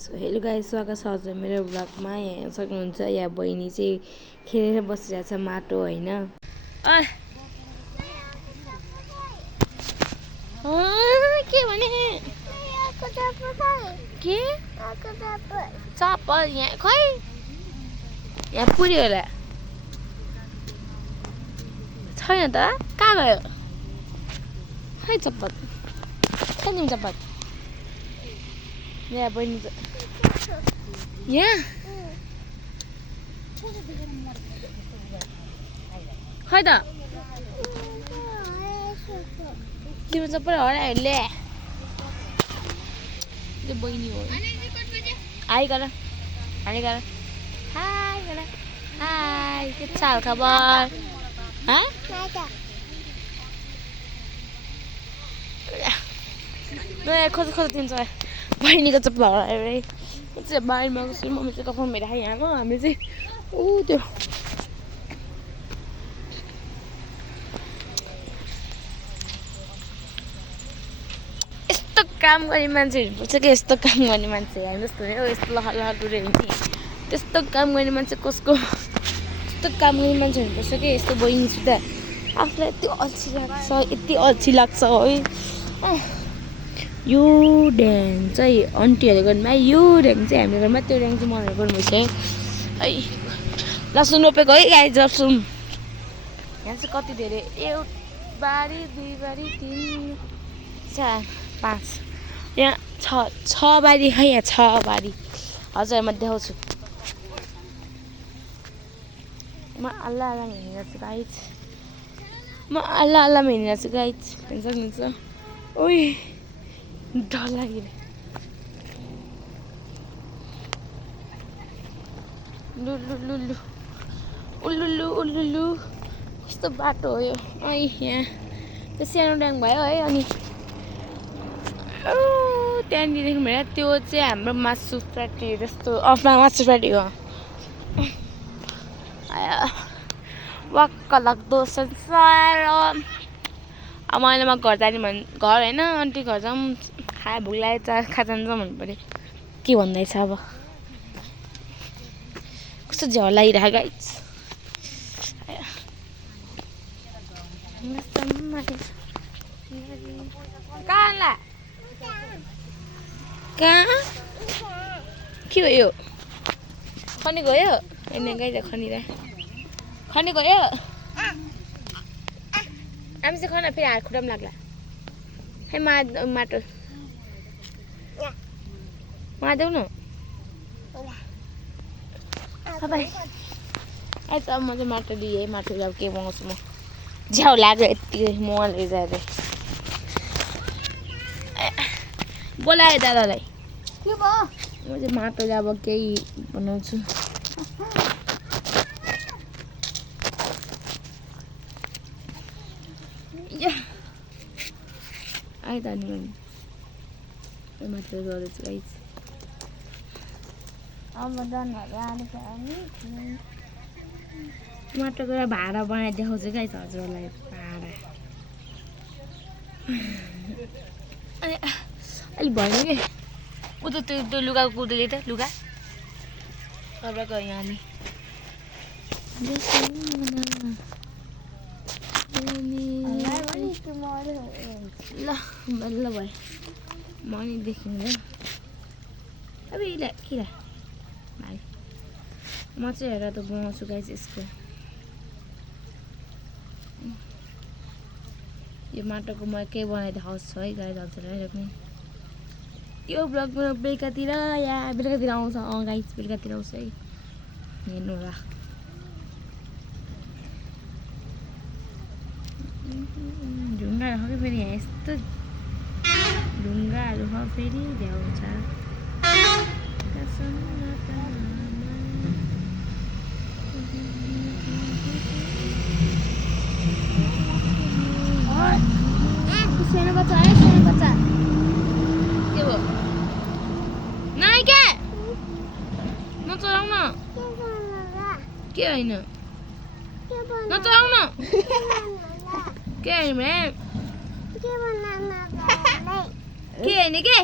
So hello guys, स्वागत छ हजुर मेरो ब्लगमा। यहाँ सक्नुहुन्छ यहाँ बहिनी चाहिँ खेलेर बसिरहेको छ माटो होइन। के भने के चप्पल यहाँ खै यहाँ पुऱ्यो होला छैन त कहाँ गयो खै चप्पल खै नि चप्पल यहाँ बहिनी यहाँ खै त तिम्रो चप्पल हरायो ले त्यो बहिनी हो। हाई गर हाई गर हाई गर हाई के छ खबर खोज खोज दिन्छ बहिनीको चप्पल हरायो रे चाहिँ बारीमा गएको मम्मी चाहिँ कफन भएर यहाँ हो हामी चाहिँ ऊ त्यो यस्तो काम गर्ने मान्छेहरू पर्छ कि यस्तो काम गर्ने मान्छे हामी जस्तो हो यस्तो लहर लहर डुल्यो भने त्यस्तो काम गर्ने मान्छे कसको यस्तो काम गर्ने मान्छे हुनुपर्छ कि यस्तो बहिनीसित आफूलाई यति अल्छी लाग्छ है। यो ड्याङ चाहिँ आन्टीहरूले गर्नुमा यो ड्याङ चाहिँ हामीले घरमा त्यो ड्याङ चाहिँ मलाई गर्नुपर्छ है। लसुन रोपेको है गाई लसुन यहाँ चाहिँ कति धेरै एक बारी दुई बारी तिन चार पाँच यहाँ छ बारी है यहाँ छ बारी हजुर म देखाउँछु। म अल्लाह अल्लाहमा हिँडेर छु गाइज म अल्लाह अल्लाहमा हिँडेर छु गाइज हेर्न सक्नुहुन्छ। ओइ डर लाग्यो लुलु उल्लुल्लु उल्लुल्लु कस्तो बाटो हो यो यहाँ त्यो सानो ड्याङ भयो है। अनि त्यहाँनिरदेखि भएर त्यो चाहिँ हाम्रो मासु फ्याक्ट्री जस्तो अफमा मासु फ्याक्ट्री हो। वाक्क लाग्दो संसार अब महिनामा घर जाने घर होइन आन्टी घर जाऊँ खाए भोक लागेको खा जान्छ भन्नु पऱ्यो के भन्दैछ अब कस्तो झ्याउ लागिरहेको गाइस कहाँ के भयो खनी गयो होइन गाई त खनी गयो हामी चाहिँ खना फेरि हात खुट्टा पनि लाग्ला है माटो मादेऊ न भाइ आइज अब म चाहिँ माटो लिएँ माटो अब के बनाउँछु म झ्याउ लाग्यो यत्तिकै मलले जाँदै बोलाएँ दादालाई के भयो म चाहिँ माटोले अब केही बनाउँछु। आयो त अनि माटो गर्दैछु गाइस अब माटोको भाडा बनाएर देखाउँछु गाइस हजुरहरूलाई भाडा अलिक भएन कि ऊ त त्यो लुगाको कुर्दोले त लुगा तपाईँको यहाँ नि ल बल्ल भयो म नि देखिँदैन अब यसलाई के भाइ म चाहिँ हेर त बनाउँछु गाइस यसको यो माटोको म केही बनाइदिएको हाउस छ है गाइस हजुरलाई पनि यो ब्लग बेलुकातिर या बेलुकातिर आउँछ गाइस बेलुकातिर आउँछ है हेर्नु होला। ढुङ्गाहरू खै फेरि यहाँ यस्तो ढुङ्गाहरू ख फेरि भ्याउँछ सानो बच्चा है सानो बच्चा के भयो नाइ क्या नचलाउन के होइन नचलाउन के होइन के होइन के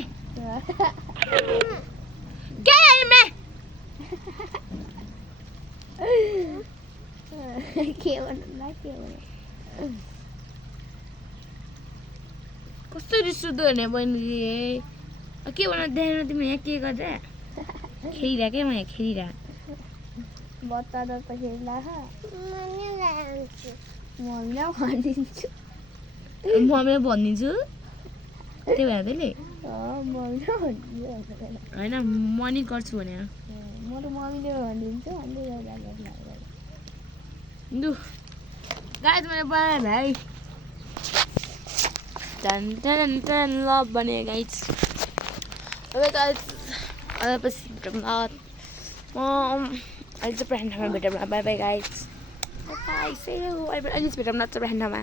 कस्तो रिस उठ्दो भने बहिनीले के भन देखेन तिमी यहाँ के गर्दा खेलिरह क्या म यहाँ खेलिरह मम्मीलाई भनिदिन्छु त्यही भएर तैँले होइन म नि गर्छु भने लु गाइस मैले बनाएँ भाइ टन लभ बने गाइस अब गाइस पछि भेटौँला म अहिले चाहिँ प्लान्टमा भेटौँला बाई बाई गाइस बाई अहिले चाहिँ भेटौँला चाहिँ प्लान्टमा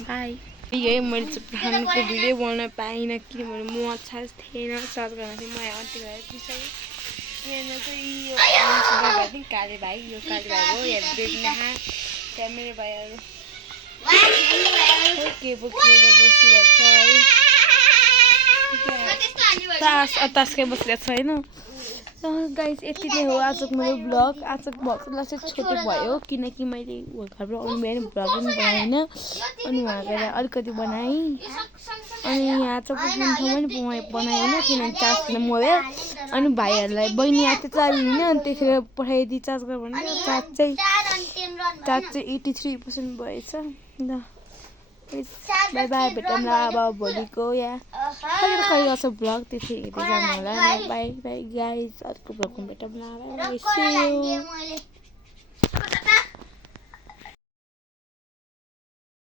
बाई यही मैले चाहिँ प्लान्टको भिडियो बनाउन पाइनँ किनभने म चार्ज थिएन चार्ज गर्न चाहिँ म यहाँ अन्ति गरेर बिर्सेँ यहाँ चाहिँ यो काले भाइ यो काले भाइ हो यहाँ देख्न त्यहाँ मेरो भाइहरू के बोकेर बसिरहेको छ है तासकै बसिरहेको छ होइन गाइस यति नै हो आजको मेरो ब्लग आजको भ्लग चाहिँ छोटो भयो किनकि मैले घरबाट आउनु भएन भ्लग पनि बनाएन अनि उहाँ गएर अलिकति बनाएँ अनि यहाँ चाहिँ पुग्ने ठाउँमा पनि बनाएन किनभने चार्ज थिएन मोबाइल अनि भाइहरूलाई बहिनी आएको थियो चार्ज होइन त्यतिखेर पठाइदिए चार्ज गर भने चार्ज चाहिँ 83% भएछ ल बाई बाई भेटौँला अब भोलिको या कहिले गर्छ भ्लग त्यति हेर्दै जानु होला बाई बाई गाइस अर्को भ्लगमा भेटौँला बाई बाई